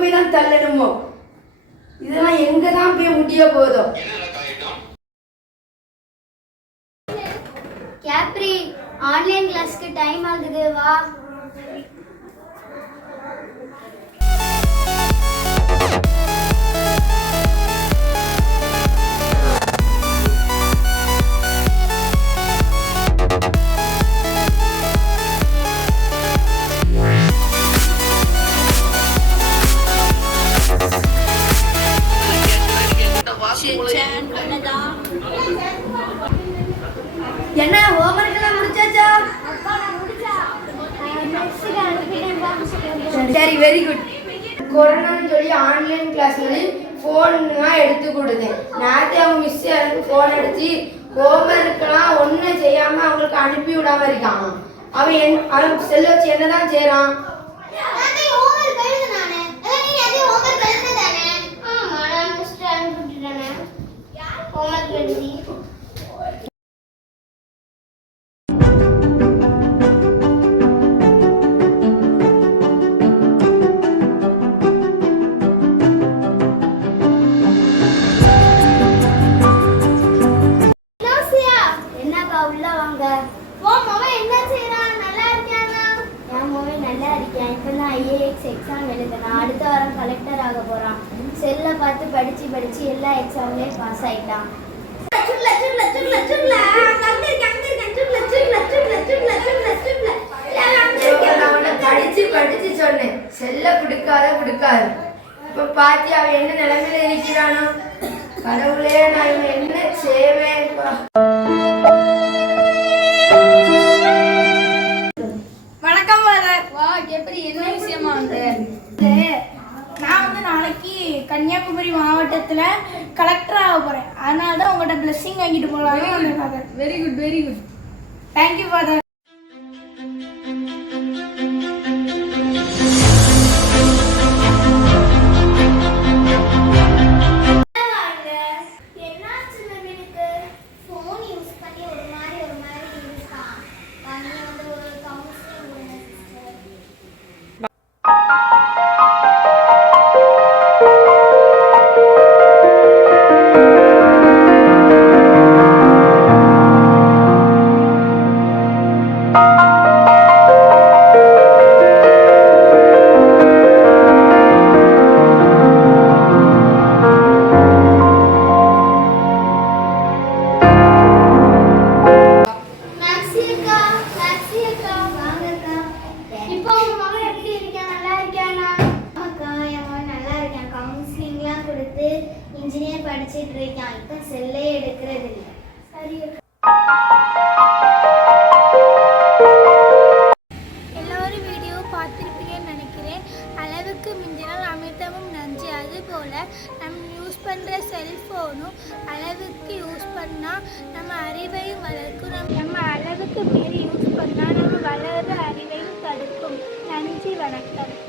போய் தான் தள்ளணுமோ? இதெல்லாம் எங்க தான் போய் முடிய போதோ? கேப்ரி, ஆன்லைன் கிளாஸ்க்கு டைம் ஆகுது, வா. என்ன ஹோம்வொர்க் எல்லாம் முடிச்சாச்சா? சரி, வெரி குட். கொரோனான்னு சொல்லி ஆன்லைன் கிளாஸ்களில் ஃபோன் எடுத்து கொடுத்தேன். நேரத்தை அவங்க மிஸ் எனக்கு ஃபோன் அடிச்சு ஹோம்வொர்க்லாம் ஒன்றும் செய்யாமல் அவங்களுக்கு அனுப்பி விடாம இருக்காங்க. அவன் செல்ல வச்சு என்னதான் செய்கிறான்? எக்ஸாம் எழுதுனா அடுத்த வாரம் கலெக்டர் ஆக போறான். செல்ல பார்த்து படிச்சு எல்லா எக்ஸாம்லயும் பாஸ் ஆயிட்டான். படிச்சு சொன்னேன், செல்ல பிடிக்காது. இப்ப பாத்தி அவன் என்ன நிலைமையில இருக்கிறானோ? கடவுளே, நான் இவன் என்ன செய்வேன்? வணக்கம் ஃபாதர். வா, எப்படி என்ன விஷயமா வந்து? நான் நாளைக்கு கன்னியாகுமரி மாவட்டத்தில் கலெக்டர் ஆக போகிறேன். அதனால தான் உங்கள்கிட்ட பிளெஸிங் வாங்கிட்டு போகலான்னு வந்தேன் father. Very good, very good. Thank you father. Engineer படிச்சிட்டு இருக்கான். இப்ப செல்லே எடுக்கிறது இல்லை. சரி, எல்லோரும் வீடியோ பார்த்துருப்பீங்கன்னு நினைக்கிறேன். அளவுக்கு மிஞ்சினால் அமிர்தமும் நஞ்சு. அதுபோல் நம்ம யூஸ் பண்ணுற செல்ஃபோனும் அளவுக்கு யூஸ் பண்ணால் நம்ம அறிவையும் வளர்க்கும். நம்ம அளவுக்கு மீறி யூஸ் பண்ணால் நம்ம வளர்கிற அறிவையும் தடுக்கும். நன்றி, வணக்கம்.